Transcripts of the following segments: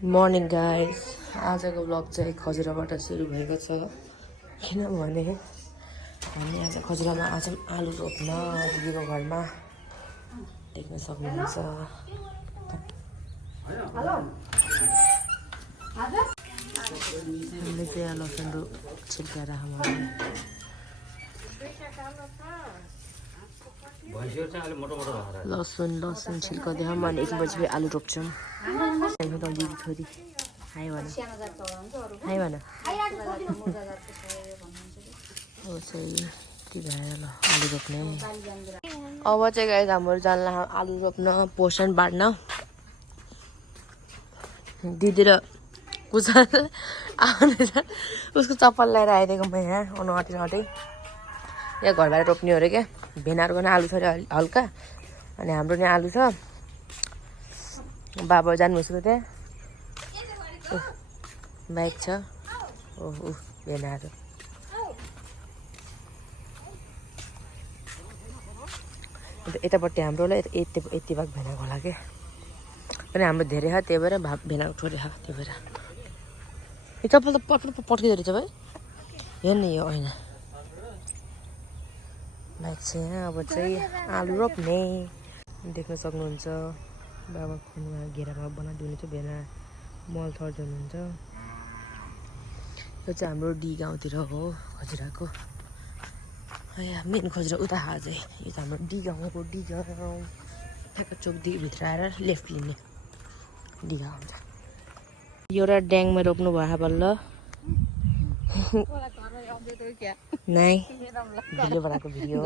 Morning guys, आजको blog चाहिँ खजुराबाट सुरु भएको छ किनभने हामी आज खजुरामा आज आलु रोप्न दिदीको घरमा देख्न सक्नुहुन्छ। हामीले चाहिँ लसुन छिल्काएर हामीले लसुन छिल्काउँदै अनि 1 बजी आलु रोप्छौँ। दिदी छोरी हाई भन हाई भन। अब चाहिँ यति भएर ल आलु रोप्ने। अब चाहिँ गाइस हाम्रो जानला आलु रोप्न पोषण बाँड्न दिदी र कुचा आउँदैछ। उसको चप्पल ल्याएर आइदिएको म यहाँ अनुहाटी यहाँ घरबाट रोप्ने हो अरे क्या। भेनाहरूको नि आलु छ अरे हल्का अनि हाम्रो नि आलु छ। बाबा जानुभएको त्यहाँ बाइक छ। ओहो भेनाहरू यतापट्टि हाम्रो होला यति भाग भेनाको होला क्या। अनि हाम्रो धेरै छ त्यही भएर भेनाको थोरै छ त्यही भएर। यो चप्पल त पट्किँदो रहेछ भाइ। हेर्नु यो होइन बाइक छ यहाँ। अब चाहिँ आलु रोप्ने देख्न सक्नुहुन्छ। बाबा खुनमा घेरामा बनाइदिनु छ भेना मल थर्द हुनुहुन्छ। यो चाहिँ हाम्रो डी गाउँतिर हो खजुराको। मेन खजुरा उता चाहिँ यो त हाम्रो डी गाउँको डी गाउँ ठ्याक्क चोकदेखि आएर लेफ्ट लिने डी गाउँ हुन्छ। एउटा ड्याङमा रोप्नु भयो बल्ल नाइ भिडियो बनाएको भिडियो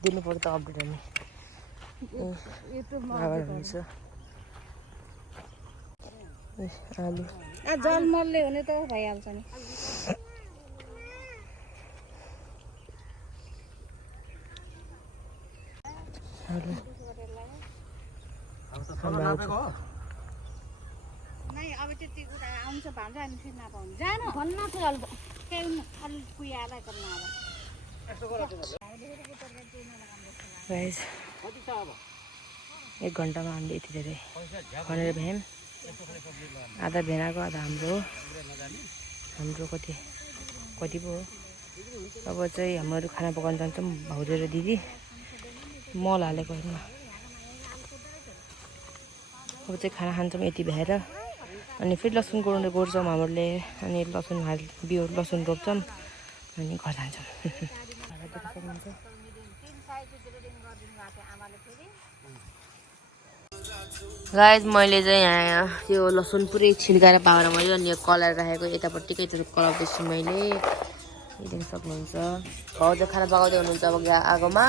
दिनु पर्छ अपडेट हुन्छ। आलु जलमलले हुने त भइहाल्छ नि। अब त्यति कुरा आउँछ भन्छ अनि फेरि नपाउने जानु भन्न थियो अलि कुहिएर गर्न गाइस 1 घन्टामा हामीले यति धेरै खनेर भ्यायौँ। आधा भेनाको आधा हाम्रो कति पो हो। अब चाहिँ हामीहरू खाना पकाउन जान्छौँ भाउजू र दिदी। मल हालेको होइन। अब चाहिँ खाना खान्छौँ यति भएर अनि फेरि लसुन गोड्छौँ हामीहरूले। अनि बिउ लसुन रोप्छौँ अनि घर जान्छौँ। गाइस मैले चाहिँ यहाँ त्यो लसुन पुरै छिल्काएर पाएर मैले अनि कलाएर राखेको यतापट्टिकै त्यो कलाउँदैछु मैले। देख्न सक्नुहुन्छ भाउजू खाना पकाउँदै हुनुहुन्छ अब आगोमा।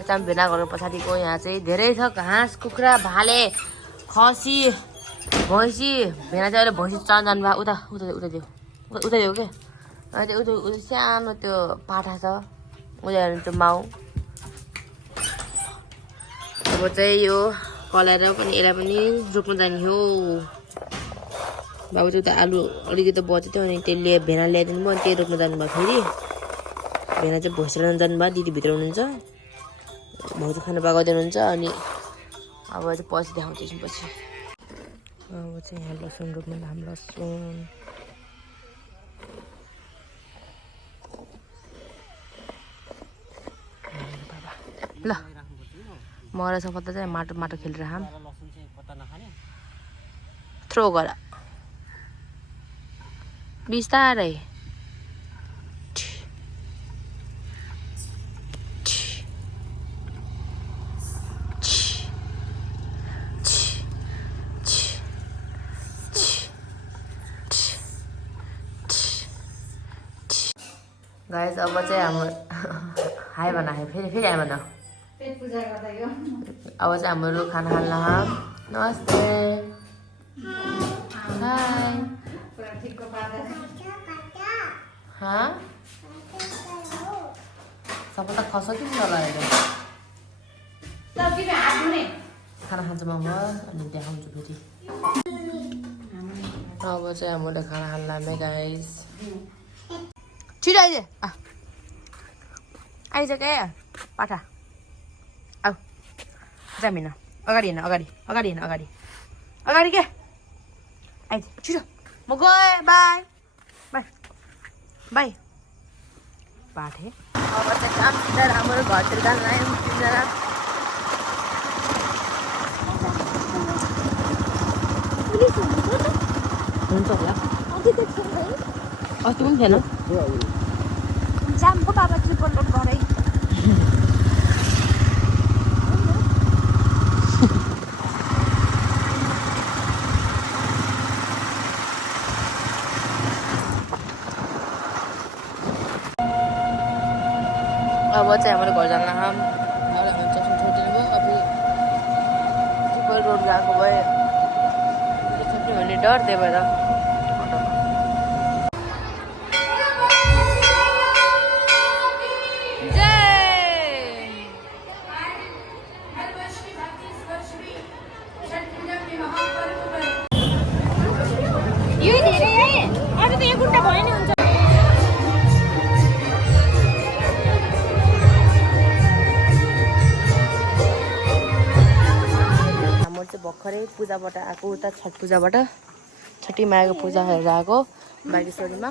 यता पनि भेना घरको पछाडिको यहाँ चाहिँ धेरै छ घाँस कुखुरा भाले खसी भैँसी। भेना चाहिँ अहिले भैँसी चढ्न जानुभयो उता देऊ के। अनि उता सानो त्यो पाठा छ उता हेर्नुहुन्छ माउ। अब चाहिँ यो कलाएर पनि यसलाई पनि रोप्नु जाने हो। बाबु चाहिँ उता आलु अलिकति बचेको थियो अनि त्यसले भेना ल्याइदिनु भयो अनि त्यही रोप्नु जानुभयो। फेरि भेना चाहिँ भैँसी लाउनु जानुभयो। दिदी भित्र हुनुहुन्छ भाउजू खाना पकाउँदै हुनुहुन्छ। अनि अब चाहिँ पछि देखाउँदैछु पछि। अब चाहिँ यहाँ लसुन रोप्नु हाम्रो लसुन ल मरा पत्ता चाहिँ माटो खेलेर खाम थ्रो गर बिस्तारै। गाइस अब चाहिँ हाम्रो हाई भन फेरि हाई भन। अब चाहिँ हाम्रो खाना खान नमस्ते हाई सबै त खस कि खाना खान्छौँ अब अनि देखाउँछु फेरि। अब चाहिँ हाम्रो खाना खान लाग्ने गाइस। छिटो आइज क्या पाठा आऊ जामिन अगाडि हिँड अगाडि अगाडि हिँड अगाडि अगाडि के आइज छिटो म गएँ बाई बाई बाई बाठे अब चाहिँ काम सिधा राम्रो घरतिर जानु लाग्यो 3 जना हुन्छ होला अस्ति पनि थिएन जामको बाबा ट्रिपल लोड गरे अब चाहिँ हाम्रो घर जान हम हाम्रो चस्मा छोडिदिनु भयो अब ट्रिपल रोड गएको भए छुट्टी भन्ने डर त्यही भएर यो धेरै है अझ त 1 घण्टा भयो नि हुन्छ भर्खरै पूजाबाट आएको उता छठ पूजाबाट छठी मायाको पूजा हेरेर आएको बागेश्वरीमा